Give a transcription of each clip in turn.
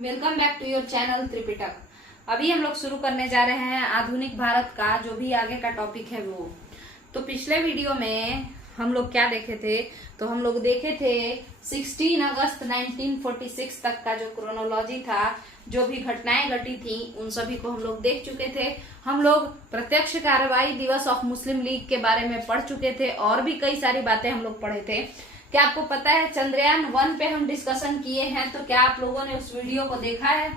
Welcome back to your channel Tripitak. अभी हम लोग शुरू करने जा रहे हैं आधुनिक भारत का जो भी आगे का टॉपिक है वो। तो पिछले वीडियो में हम लोग क्या देखे थे, तो हम लोग देखे थे 16 अगस्त 1946 तक का जो क्रोनोलॉजी था, जो भी घटनाएं घटी थी उन सभी को हम लोग देख चुके थे। हम लोग प्रत्यक्ष कार्रवाई दिवस ऑफ मुस्लिम लीग के बारे में पढ़ चुके थे और भी कई सारी बातें हम लोग पढ़े थे। क्या आपको पता है चंद्रयान 1 पे हम डिस्कशन किए हैं, तो क्या आप लोगों ने उस वीडियो को देखा है?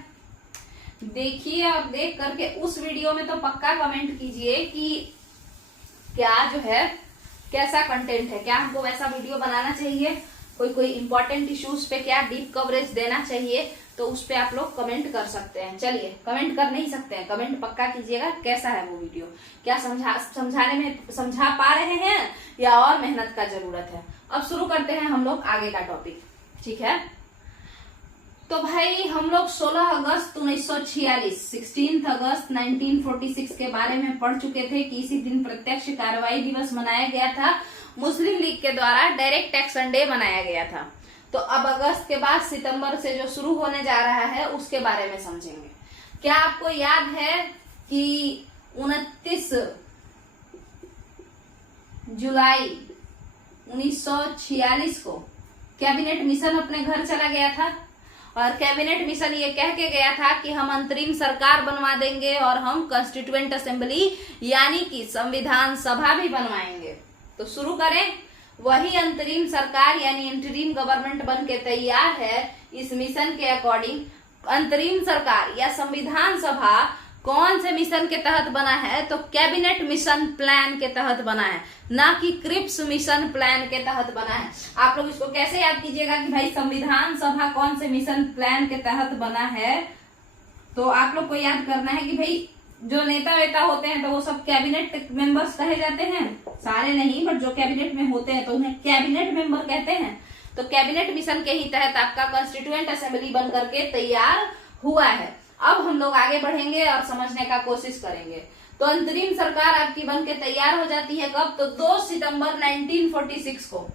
देखिए और देख करके उस वीडियो में तो पक्का कमेंट कीजिए कि क्या जो है कैसा कंटेंट है, क्या हमको वैसा वीडियो बनाना चाहिए, कोई इंपॉर्टेंट इश्यूज पे क्या डीप कवरेज देना चाहिए, तो उस पे आप लोग कमेंट कर सकते हैं। चलिए कमेंट कर नहीं सकते हैं, कमेंट पक्का कीजिएगा कैसा है वो वीडियो, क्या समझाने में समझा पा रहे हैं या और मेहनत का जरूरत है। अब शुरू करते हैं हम लोग आगे का टॉपिक, ठीक है। तो भाई हम लोग 16 अगस्त 1946 16 अगस्त 1946 के बारे में पढ़ चुके थे कि इसी दिन प्रत्यक्ष कार्रवाई दिवस मनाया गया था, मुस्लिम लीग के द्वारा डायरेक्ट एक्शन डे मनाया गया था। तो अब अगस्त के बाद सितंबर से जो शुरू होने जा रहा है उसके बारे में समझेंगे। क्या आपको याद है कि 29 जुलाई 1946 को कैबिनेट मिशन अपने घर चला गया था और कैबिनेट मिशन ये कह के गया था कि हम अंतरिम सरकार बनवा देंगे और हम कॉन्स्टिट्यूएंट असेंबली यानी कि संविधान सभा भी बनवाएंगे। तो शुरू करें। वही अंतरिम सरकार यानी इंटरिम गवर्नमेंट बन के तैयार है। इस मिशन के अकॉर्डिंग अंतरिम सरकार या संविधान सभा कौन से मिशन के तहत बना है, तो कैबिनेट मिशन प्लान के तहत बना है, ना कि क्रिप्स मिशन प्लान के तहत बना है। आप लोग इसको कैसे याद कीजिएगा कि भाई संविधान सभा कौन से मिशन प्लान के तहत बना है, तो आप लोग को याद करना है कि भाई जो नेता वेता होते हैं तो वो सब कैबिनेट मेंबर्स कहे जाते हैं, सारे नहीं बट जो कैबिनेट में होते हैं तो उन्हें कैबिनेट मेंबर कहते हैं। तो कैबिनेट मिशन के ही तहत आपका कॉन्स्टिट्यूएंट असेंबली बन करके तैयार हुआ है। अब हम लोग आगे बढ़ेंगे और समझने का कोशिश करेंगे। तो अंतरिम सरकार आपकी बन के तैयार हो जाती है कब, तो 2 सितंबर 1946 को।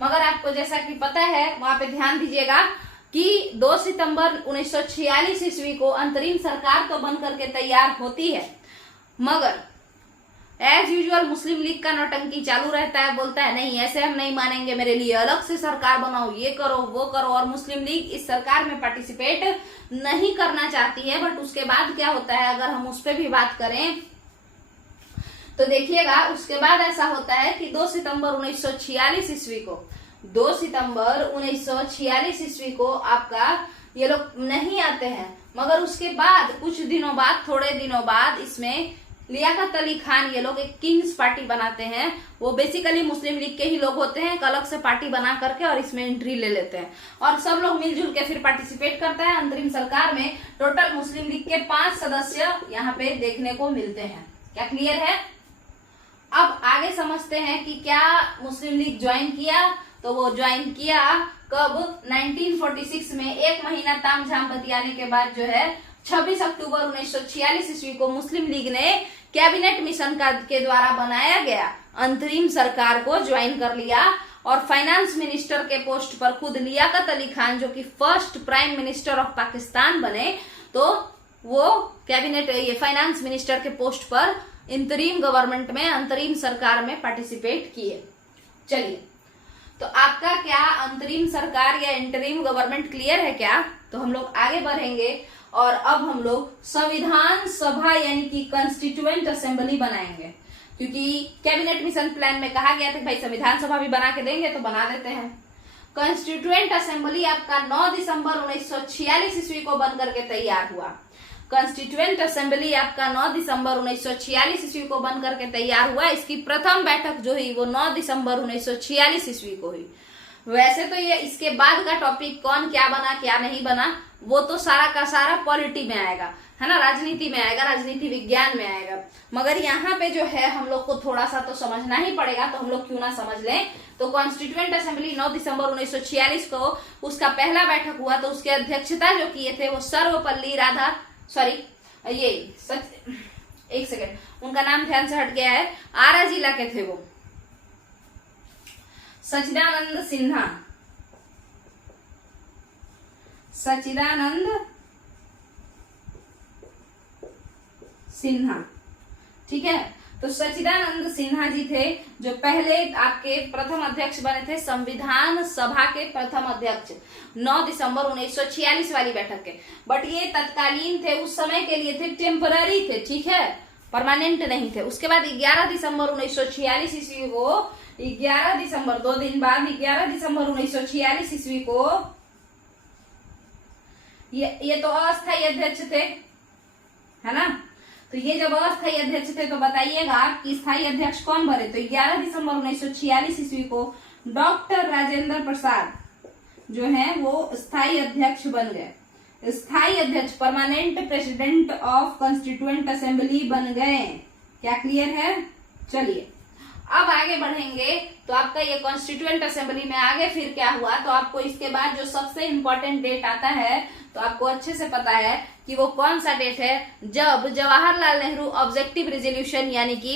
मगर आपको जैसा कि पता है वहां पे ध्यान दीजिएगा कि 2 सितंबर 1946 ईस्वी को अंतरिम सरकार तो बन करके तैयार होती है, मगर एज यूजुअल मुस्लिम लीग का नौटंकी चालू रहता है, बोलता है नहीं ऐसे हम नहीं मानेंगे, मेरे लिए अलग से सरकार बनाओ, ये करो वो करो। और मुस्लिम लीग इस सरकार में पार्टिसिपेट नहीं करना चाहती है। बट उसके बाद क्या होता है, अगर हम उस पर भी बात करें तो देखिएगा उसके बाद ऐसा होता है कि 2 सितंबर 1946 ईस्वी को 2 सितंबर 1946 ईस्वी को आपका ये लोग नहीं आते हैं, मगर उसके बाद कुछ दिनों बाद, थोड़े दिनों बाद इसमें लियाकत अली खान ये लोग एक किंग्स पार्टी बनाते हैं। वो बेसिकली मुस्लिम लीग के ही लोग होते हैं, एक अलग से पार्टी बना करके और इसमें एंट्री ले लेते हैं और सब लोग मिलजुल के फिर पार्टिसिपेट करता है अंतरिम सरकार में। टोटल मुस्लिम लीग के 5 सदस्य यहाँ पे देखने को मिलते हैं। क्या क्लियर है? अब आगे समझते हैं कि क्या मुस्लिम लीग ज्वाइन किया, तो वो ज्वाइन किया कब, 1946 में। 1 महीना तामझाम बतियाने के बाद जो है 26 अक्टूबर 1946 ईस्वी को मुस्लिम लीग ने कैबिनेट मिशन के द्वारा बनाया गया अंतरिम सरकार को ज्वाइन कर लिया और फाइनेंस मिनिस्टर के पोस्ट पर खुद लियाकत अली खान जो कि first prime minister of Pakistan बने, तो वो कैबिनेट ये फाइनेंस मिनिस्टर के पोस्ट पर इंतरिम गवर्नमेंट में अंतरिम सरकार में पार्टिसिपेट किए। चलिए, तो आपका क्या अंतरिम सरकार या इंटरिम गवर्नमेंट क्लियर है क्या? तो हम लोग आगे बढ़ेंगे और अब हम लोग संविधान सभा यानी कि कॉन्स्टिट्यूएंट असेंबली बनाएंगे, क्योंकि कैबिनेट मिशन प्लान में कहा गया था कि भाई संविधान सभा भी बना के देंगे, तो बना देते हैं। कॉन्स्टिट्यूएंट असेंबली आपका 9 दिसंबर 1946 ईस्वी को बन करके तैयार हुआ। कॉन्स्टिट्यूएंट असेंबली आपका 9 दिसंबर 1946 ईस्वी को बन करके तैयार हुआ। इसकी प्रथम बैठक जो हुई वो 9 दिसंबर 1946 ईस्वी को हुई। वैसे तो ये इसके बाद का टॉपिक कौन क्या बना क्या नहीं बना वो तो सारा का सारा पॉलिटी में आएगा, है ना, राजनीति में आएगा, राजनीति विज्ञान में आएगा। मगर यहाँ पे जो है हम लोग को थोड़ा सा तो समझना ही पड़ेगा, तो हम लोग क्यों ना समझ लें। तो कॉन्स्टिट्यूएंट असेंबली 9 दिसंबर 1946 को उसका पहला बैठक हुआ, तो उसकी अध्यक्षता जो किए थे वो सर्वपल्ली राधा एक सेकेंड, उनका नाम ध्यान से हट गया है, आरा जिला के थे वो, सच्चिदानंद सिन्हा। ठीक है, तो सच्चिदानंद सिन्हा जी थे जो पहले आपके प्रथम अध्यक्ष बने थे, संविधान सभा के प्रथम अध्यक्ष 9 दिसंबर 1946 वाली बैठक के। बट ये तत्कालीन थे, उस समय के लिए थे, टेम्पररी थे, ठीक है, परमानेंट नहीं थे। उसके बाद 11 दिसंबर 1946 ईस्वी को, 11 दिसंबर 2 दिन बाद 11 दिसंबर 1946 ईस्वी को ये तो अस्थायी अध्यक्ष थे, है ना। तो ये जब अस्थायी अध्यक्ष थे तो बताइएगा कि स्थायी अध्यक्ष कौन बने। तो 11 दिसंबर 1946 ईस्वी को डॉक्टर राजेंद्र प्रसाद जो है वो स्थायी अध्यक्ष बन गए। स्थायी अध्यक्ष, permanent president of constituent assembly बन गए। क्या क्लियर है? चलिए अब आगे बढ़ेंगे। तो आपका ये कॉन्स्टिट्यूएंट असेंबली में आगे फिर क्या हुआ, तो आपको इसके बाद जो सबसे इंपॉर्टेंट डेट आता है तो आपको अच्छे से पता है कि वो कौन सा डेट है, जब जवाहरलाल नेहरू ऑब्जेक्टिव रेजोल्यूशन यानी कि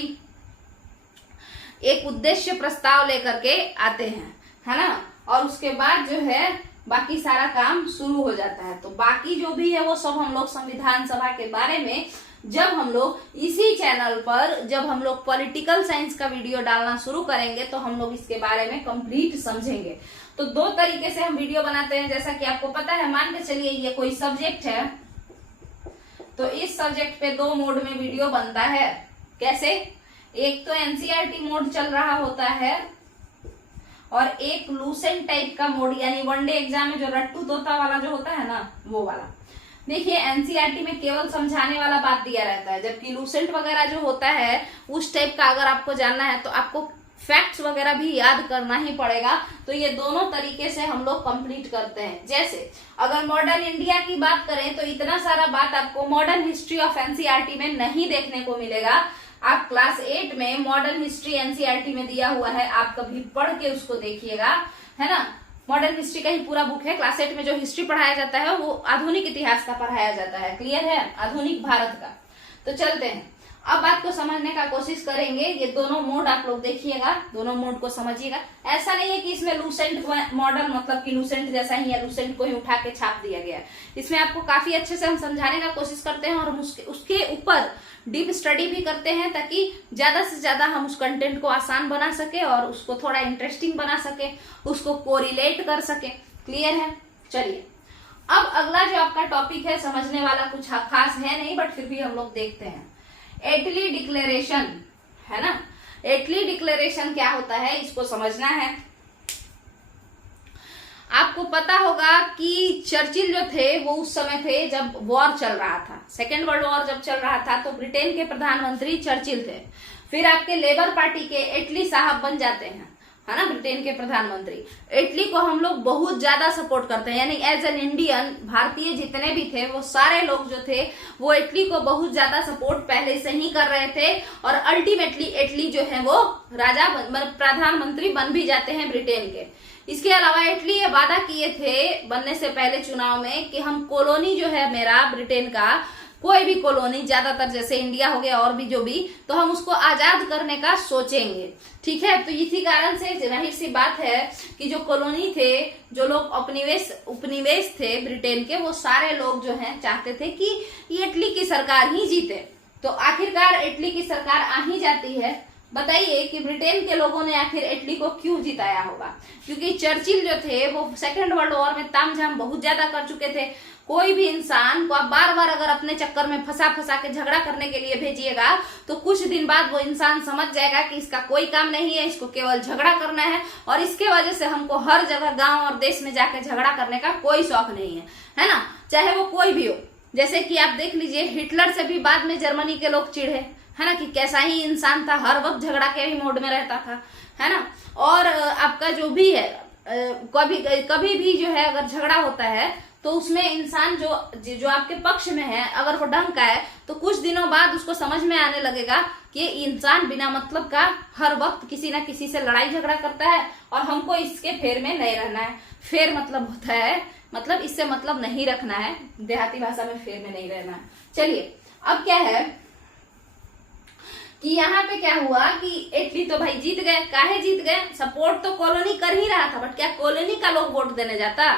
एक उद्देश्य प्रस्ताव लेकर के आते हैं, है ना। और उसके बाद जो है बाकी सारा काम शुरू हो जाता है। तो बाकी जो भी है वो सब हम लोग संविधान सभा के बारे में जब हम लोग इसी चैनल पर जब हम लोग पॉलिटिकल साइंस का वीडियो डालना शुरू करेंगे तो हम लोग इसके बारे में कंप्लीट समझेंगे। तो दो तरीके से हम वीडियो बनाते हैं, जैसा कि आपको पता है। मान के चलिए ये कोई सब्जेक्ट है, तो इस सब्जेक्ट पे 2 मोड में वीडियो बनता है। कैसे? एक तो एनसीईआरटी मोड चल रहा होता है और एक लूसेंट टाइप का मोड, यानी वनडे एग्जाम में जो रट्टू तोता वाला जो होता है ना, वो वाला। देखिए एनसीईआरटी में केवल समझाने वाला बात दिया रहता है, जबकि लूसेंट वगैरह जो होता है उस टाइप का अगर आपको जानना है तो आपको फैक्ट्स वगैरह भी याद करना ही पड़ेगा। तो ये दोनों तरीके से हम लोग कंप्लीट करते हैं। जैसे अगर मॉडर्न इंडिया की बात करें तो इतना सारा बात आपको मॉडर्न हिस्ट्री ऑफ एनसीईआरटी में नहीं देखने को मिलेगा। आप क्लास 8 में मॉडर्न हिस्ट्री एनसीईआरटी में दिया हुआ है, आप कभी पढ़ के उसको देखिएगा, है ना। मॉडर्न हिस्ट्री का ही पूरा बुक है। क्लास 8 में जो हिस्ट्री पढ़ाया जाता है वो आधुनिक इतिहास का पढ़ाया जाता है। क्लियर है? आधुनिक भारत का। तो चलते हैं, अब बात को समझने का कोशिश करेंगे। ये दोनों मोड आप लोग देखिएगा, दोनों मोड को समझिएगा। ऐसा नहीं है कि इसमें लूसेंट मॉडल मतलब कि लूसेंट जैसा ही या लूसेंट को ही उठा के छाप दिया गया। इसमें आपको काफी अच्छे से हम समझाने का कोशिश करते हैं और उसके ऊपर डीप स्टडी भी करते हैं, ताकि ज्यादा से ज्यादा हम उस कंटेंट को आसान बना सके और उसको थोड़ा इंटरेस्टिंग बना सके, उसको कोरिलेट कर सके। क्लियर है? चलिए अब अगला जो आपका टॉपिक है, समझने वाला कुछ खास है नहीं, बट फिर भी हम लोग देखते हैं। एटली डिक्लेरेशन, है ना। एटली डिक्लेरेशन क्या होता है, इसको समझना है। आपको पता होगा कि चर्चिल जो थे वो उस समय थे जब वॉर चल रहा था, सेकेंड वर्ल्ड वॉर जब चल रहा था, तो ब्रिटेन के प्रधानमंत्री चर्चिल थे। फिर आपके लेबर पार्टी के एटली साहब बन जाते हैं, है ना, ब्रिटेन के प्रधानमंत्री। इटली को हम लोग बहुत ज्यादा सपोर्ट करते हैं, यानी एज एन इंडियन भारतीय जितने भी थे वो सारे लोग जो थे वो इटली को बहुत ज्यादा सपोर्ट पहले से ही कर रहे थे। और अल्टीमेटली इटली जो है वो राजा प्रधानमंत्री बन भी जाते हैं ब्रिटेन के। इसके अलावा इटली ये वादा किए थे बनने से पहले चुनाव में कि हम कॉलोनी जो है मेरा ब्रिटेन का, कोई भी कॉलोनी, ज्यादातर जैसे इंडिया हो गया और भी जो भी, तो हम उसको आजाद करने का सोचेंगे। ठीक है, तो इसी कारण से जाहिर सी बात है कि जो कॉलोनी थे, जो लोग उपनिवेश थे ब्रिटेन के, वो सारे लोग जो हैं चाहते थे कि इटली की सरकार ही जीते। तो आखिरकार इटली की सरकार आ ही जाती है। बताइए कि ब्रिटेन के लोगों ने आखिर इटली को क्यों जिताया होगा? क्योंकि चर्चिल जो थे वो सेकेंड वर्ल्ड वॉर में तामझाम बहुत ज्यादा कर चुके थे। कोई भी इंसान को आप बार बार अगर अपने चक्कर में फंसा के झगड़ा करने के लिए भेजिएगा तो कुछ दिन बाद वो इंसान समझ जाएगा कि इसका कोई काम नहीं है, इसको केवल झगड़ा करना है, और इसके वजह से हमको हर जगह गांव और देश में जाकर झगड़ा करने का कोई शौक नहीं है ना, चाहे वो कोई भी हो। जैसे कि आप देख लीजिए, हिटलर से भी बाद में जर्मनी के लोग चिढ़े, है ना, कि कैसा ही इंसान था, हर वक्त झगड़ा के ही मोड में रहता था, है ना। और आपका जो भी है, कभी भी जो है अगर झगड़ा होता है तो उसमें इंसान जो आपके पक्ष में है, अगर वो ढंग का है तो कुछ दिनों बाद उसको समझ में आने लगेगा कि इंसान बिना मतलब का हर वक्त किसी ना किसी से लड़ाई झगड़ा करता है और हमको इसके फेर में नहीं रहना है। फेर मतलब होता है, मतलब इससे मतलब नहीं रखना है, देहाती भाषा में फेर में नहीं रहना है। चलिए अब क्या है कि यहाँ पे क्या हुआ कि इटली तो भाई जीत गए। काहे जीत गए? सपोर्ट तो कॉलोनी कर ही रहा था, बट क्या कॉलोनी का लोग वोट देने जाता?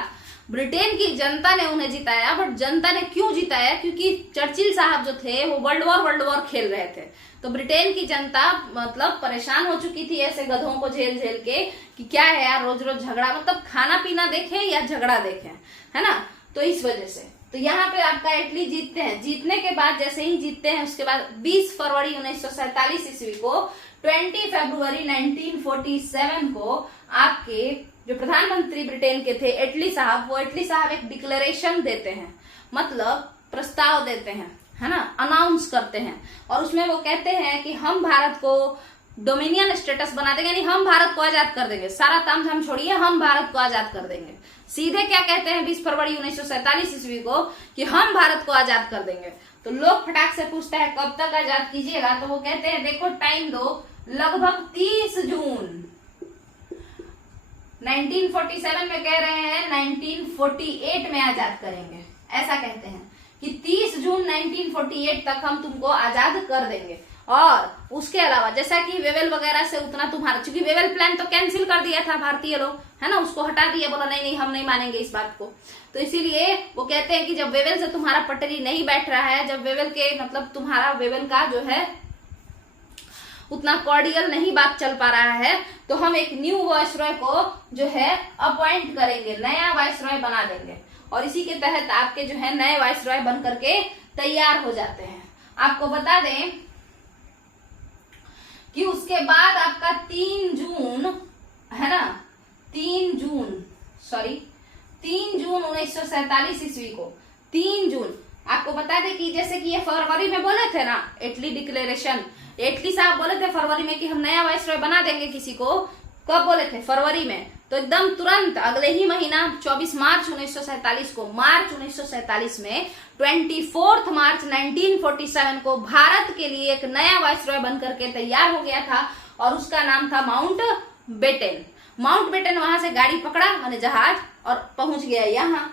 ब्रिटेन की जनता ने उन्हें जिताया। बट जनता ने क्यों जिताया? क्योंकि चर्चिल साहब जो थे वो वर्ल्ड वॉर खेल रहे थे। तो ब्रिटेन की जनता मतलब परेशान हो चुकी थी ऐसे गधों को झेल झेल के कि क्या है यार, रोज रोज झगड़ा, मतलब खाना पीना देखें या झगड़ा देखें, है ना। तो इस वजह से तो यहाँ पे आपका इटली जीतते हैं। जीतने के बाद जैसे ही जीतते हैं उसके बाद 20 फरवरी 1947 ईस्वी को 20 फरवरी 1947 को आपके जो प्रधानमंत्री ब्रिटेन के थे इटली साहब, वो इटली साहब एक डिक्लेरेशन देते हैं, मतलब प्रस्ताव देते हैं, है ना, अनाउंस करते हैं। और उसमें वो कहते हैं कि हम भारत को डोमिनियन स्टेटस बना देंगे, यानी हम भारत को आजाद कर देंगे। सारा तामझाम छोड़िए, हम भारत को आजाद कर देंगे। सीधे क्या कहते हैं 20 फरवरी 1947 ईस्वी को कि हम भारत को आजाद कर देंगे। तो लोग फटाक से पूछता है कब तक आजाद कीजिएगा, तो वो कहते हैं देखो टाइम दो, लगभग 30 जून 1947 में कह रहे हैं 1948 में आजाद करेंगे। ऐसा कहते हैं कि 30 जून 1948 तक हम तुमको आजाद कर देंगे। और उसके अलावा जैसा कि वेवेल वगैरह से उतना तुम्हारा, चूंकि वेवेल प्लान तो कैंसिल कर दिया था भारतीय लोग, है ना, उसको हटा दिया, बोला नहीं नहीं हम नहीं मानेंगे इस बात को। तो इसीलिए वो कहते हैं कि जब वेवेल से तुम्हारा पटरी नहीं बैठ रहा है, जब वेवेल के मतलब तुम्हारा वेवेल का जो है उतना कॉर्डियल नहीं बात चल पा रहा है, तो हम एक न्यू वायसरॉय को जो है अपॉइंट करेंगे, नया वायसरॉय बना देंगे। और इसी के तहत आपके जो है नए वायसरॉय बन करके तैयार हो जाते हैं। आपको बता दें कि उसके बाद आपका 3 जून है ना, 3 जून 1947 ईस्वी को 3 जून, आपको बता दें कि जैसे कि ये फरवरी में बोले थे ना इटली डिक्लेरेशन, इटली साहब बोले थे फरवरी में कि हम नया वायसरॉय बना देंगे किसी को। कब बोले थे? फरवरी में। तो एकदम तुरंत अगले ही महीना 24 मार्च 1947 को, मार्च 1947 में 24 मार्च 1947 को भारत के लिए एक नया वायसरॉय बनकर के तैयार हो गया था और उसका नाम था माउंट बेटन। माउंट बेटन वहां से गाड़ी पकड़ा मैंने जहाज और पहुंच गया यहाँ।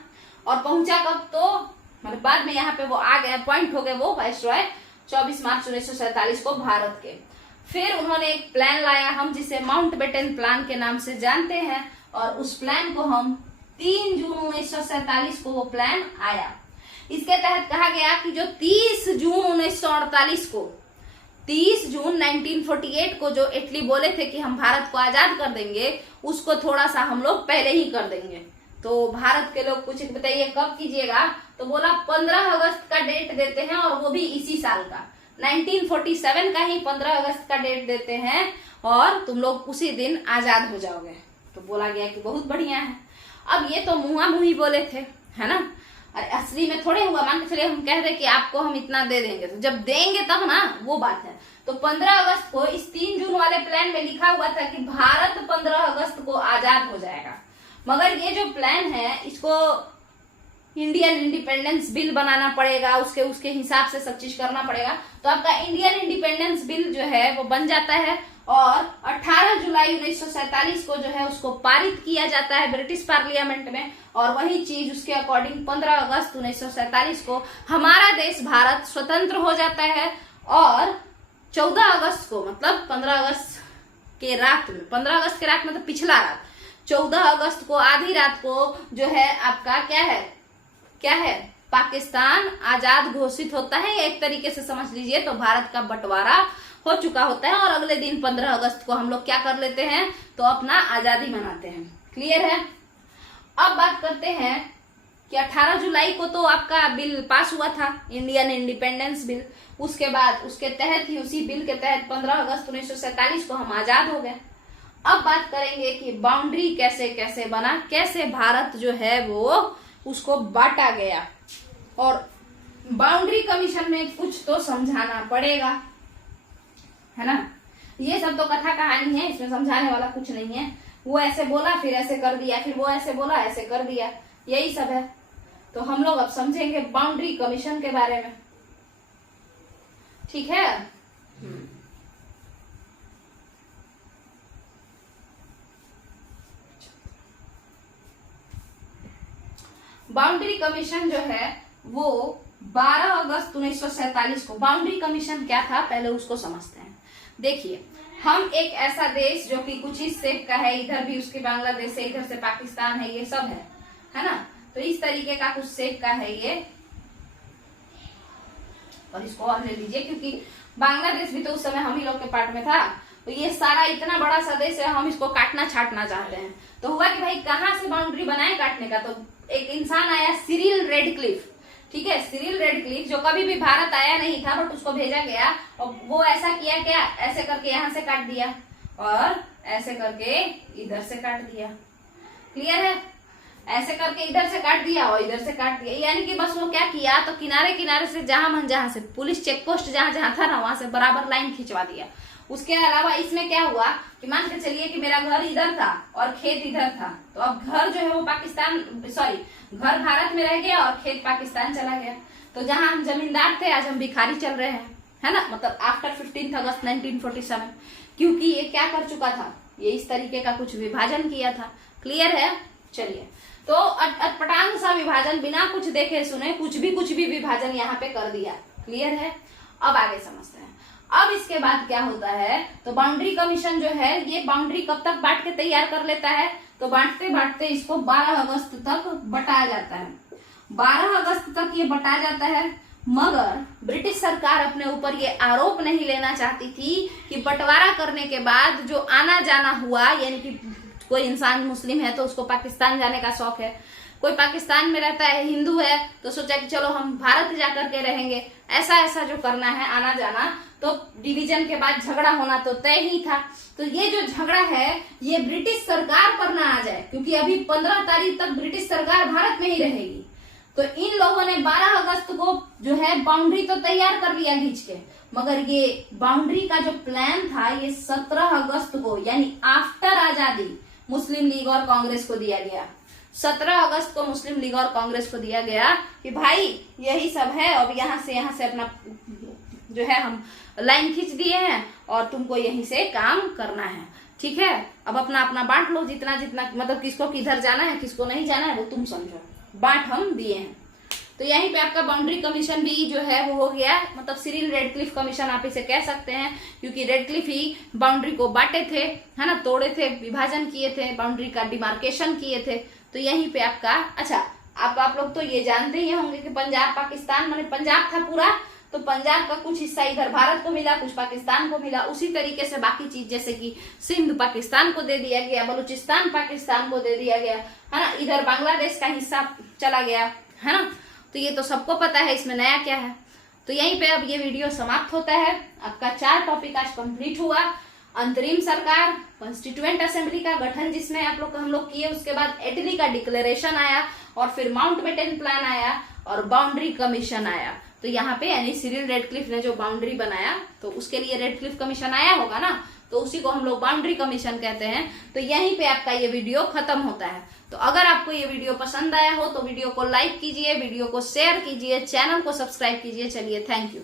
और पहुंचा कब? तो मतलब बाद में यहाँ पे वो आ गए, अपॉइंट हो गए वो वायसरॉय 24 मार्च 1947 को भारत के। फिर उन्होंने एक प्लान लाया हम जिसे माउंट बेटन प्लान के नाम से जानते हैं, और उस प्लान को हम 3 जून 1947 को वो प्लान आया। इसके तहत कहा गया कि जो 30 जून 1948 को, 30 जून 1948 को जो इटली बोले थे कि हम भारत को आजाद कर देंगे, उसको थोड़ा सा हम लोग पहले ही कर देंगे। तो भारत के लोग कुछ बताइए कब कीजिएगा? तो बोला 15 अगस्त का डेट देते हैं, और वो भी इसी साल का 1947 का ही 15 अगस्त का डेट देते हैं, और तुम लोग उसी दिन आजाद हो जाओगे। तो बोला गया कि बहुत बढ़िया है। अब ये तो मुंहा मुही बोले थे, है ना, अरे असली में थोड़े हुआ। मान के चलिए हम कह रहे कि आपको हम इतना दे देंगे, तो जब देंगे तब ना, वो बात है। तो 15 अगस्त को इस 3 जून वाले प्लान में लिखा हुआ था कि भारत 15 अगस्त को आजाद हो जाएगा। मगर ये जो प्लान है इसको इंडियन इंडिपेंडेंस बिल बनाना पड़ेगा, उसके हिसाब से सब चीज करना पड़ेगा। तो आपका इंडियन इंडिपेंडेंस बिल जो है वो बन जाता है, और 18 जुलाई 1947 को जो है उसको पारित किया जाता है ब्रिटिश पार्लियामेंट में। और वही चीज उसके अकॉर्डिंग 15 अगस्त 1947 को हमारा देश भारत स्वतंत्र हो जाता है। और 14 अगस्त को, मतलब 15 अगस्त के रात में, 15 अगस्त के रात मतलब पिछला रात, 14 अगस्त को आधी रात को जो है आपका क्या है पाकिस्तान आजाद घोषित होता है। एक तरीके से समझ लीजिए तो भारत का बंटवारा हो चुका होता है। और अगले दिन 15 अगस्त को हम लोग क्या कर लेते हैं? तो अपना आजादी मनाते हैं। क्लियर है? अब बात करते हैं कि 18 जुलाई को तो आपका बिल पास हुआ था, इंडियन इंडिपेंडेंस बिल। उसके बाद उसके तहत ही, उसी बिल के तहत 15 अगस्त 1947 को हम आजाद हो गए। अब बात करेंगे कि बाउंड्री कैसे कैसे बना, कैसे भारत जो है वो उसको बांटा गया। और बाउंड्री कमीशन में कुछ तो समझाना पड़ेगा, है ना। ये सब तो कथा कहानी है, इसमें समझाने वाला कुछ नहीं है। वो ऐसे बोला फिर ऐसे कर दिया, फिर वो ऐसे बोला ऐसे कर दिया, यही सब है। तो हम लोग अब समझेंगे बाउंड्री कमीशन के बारे में, ठीक है। बाउंड्री कमीशन जो है वो 12 अगस्त 1947 को, बाउंड्री कमीशन क्या था पहले उसको समझते हैं। देखिए, हम एक ऐसा देश जो कि कुछ इस शेप का है, इधर भी उसके बांग्लादेश है, इधर से पाकिस्तान है, ये सब है ना। तो इस तरीके का कुछ शेप का है ये, और इसको और ले लीजिए क्योंकि बांग्लादेश भी तो उस समय हम ही लोग के पार्ट में था। तो ये सारा इतना बड़ा सा देश है, हम इसको काटना छाटना चाहते हैं। तो हुआ कि भाई कहाँ से बाउंड्री बनाए काटने का, तो एक इंसान आया सिरिल रेडक्लिफ, ठीक है, सिरिल रेडक्लिफ जो कभी भी भारत आया नहीं था बट उसको भेजा गया, और वो ऐसा किया क्या, ऐसे करके यहाँ से काट दिया और ऐसे करके इधर से काट दिया। क्लियर है, ऐसे करके इधर से काट दिया और इधर से काट दिया, यानी कि बस वो क्या किया, तो किनारे किनारे से जहां से पुलिस चेक पोस्ट जहां जहां था ना वहां से बराबर लाइन खिंचवा दिया। उसके अलावा इसमें क्या हुआ कि मान के चलिए कि मेरा घर इधर था और खेत इधर था, तो अब घर जो है वो पाकिस्तान, सॉरी घर भारत में रह गया और खेत पाकिस्तान चला गया। तो जहां हम जमींदार थे आज हम भिखारी चल रहे हैं, है ना, मतलब आफ्टर 15 अगस्त 1947, क्योंकि ये क्या कर चुका था, ये इस तरीके का कुछ विभाजन किया था। क्लियर है, चलिए, तो अटपटांग सा विभाजन बिना कुछ देखे सुने कुछ भी विभाजन यहाँ पे कर दिया। क्लियर है, अब आगे समझते हैं। अब इसके बाद क्या होता है, तो बाउंड्री कमीशन जो है ये बाउंड्री कब तक बांट के तैयार कर लेता है, तो बांटते बांटते इसको 12 अगस्त तक बटाया जाता है। 12 अगस्त तक ये बटा जाता है, मगर ब्रिटिश सरकार अपने ऊपर ये आरोप नहीं लेना चाहती थी कि बंटवारा करने के बाद जो आना जाना हुआ, यानी कि कोई इंसान मुस्लिम है तो उसको पाकिस्तान जाने का शौक है, कोई पाकिस्तान में रहता है हिंदू है तो सोचा कि चलो हम भारत जाकर के रहेंगे, ऐसा जो करना है आना जाना, तो डिवीजन के बाद झगड़ा होना तो तय ही था। तो ये जो झगड़ा है ये ब्रिटिश सरकार पर ना आ जाए, क्योंकि अभी 15 तारीख तक ब्रिटिश सरकार भारत में ही रहेगी। तो इन लोगों ने 12 अगस्त को जो है बाउंड्री तो तैयार कर लिया खींच के, मगर ये बाउंड्री का जो प्लान था ये 17 अगस्त को यानी आफ्टर आजादी मुस्लिम लीग और कांग्रेस को दिया गया। 17 अगस्त को मुस्लिम लीग और कांग्रेस को दिया गया कि भाई यही सब है, अब यहाँ से अपना जो है हम लाइन खींच दिए हैं और तुमको यहीं से काम करना है, ठीक है। अब अपना अपना बांट लो, जितना जितना, मतलब किसको किधर जाना है किसको नहीं जाना है वो तुम समझो, बांट हम दिए हैं। तो यहीं पे आपका बाउंड्री कमीशन भी जो है वो हो गया, मतलब सिरिल रेडक्लिफ कमीशन आप इसे कह सकते हैं, क्योंकि रेडक्लिफ ही बाउंड्री को बांटे थे, है ना, तोड़े थे, विभाजन किए थे, बाउंड्री का डिमार्केशन किए थे। तो यहीं पे आपका, अच्छा आप लोग तो ये जानते ही होंगे कि पंजाब पाकिस्तान माने पंजाब था पूरा, तो पंजाब का कुछ हिस्सा इधर भारत को मिला, कुछ पाकिस्तान को मिला। उसी तरीके से बाकी चीज जैसे कि सिंध पाकिस्तान को दे दिया गया, बलूचिस्तान पाकिस्तान को दे दिया गया, है ना, इधर बांग्लादेश का हिस्सा चला गया, है ना। तो ये तो सबको पता है, इसमें नया क्या है। तो यहीं पे अब ये वीडियो समाप्त होता है। आपका 4 टॉपिक आज कंप्लीट हुआ। अंतरिम सरकार, कॉन्स्टिट्यूएंट असेंबली का गठन जिसमें हम लोग किए, उसके बाद एटली का डिक्लेरेशन आया और फिर माउंटबेटन प्लान आया और बाउंड्री कमीशन आया। तो यहाँ पे यानी सिरिल रेडक्लिफ ने जो बाउंड्री बनाया तो उसके लिए रेडक्लिफ कमीशन आया होगा ना, तो उसी को हम लोग बाउंड्री कमीशन कहते हैं। तो यहीं पे आपका ये वीडियो खत्म होता है। तो अगर आपको ये वीडियो पसंद आया हो तो वीडियो को लाइक कीजिए, वीडियो को शेयर कीजिए, चैनल को सब्सक्राइब कीजिए। चलिए, थैंक यू।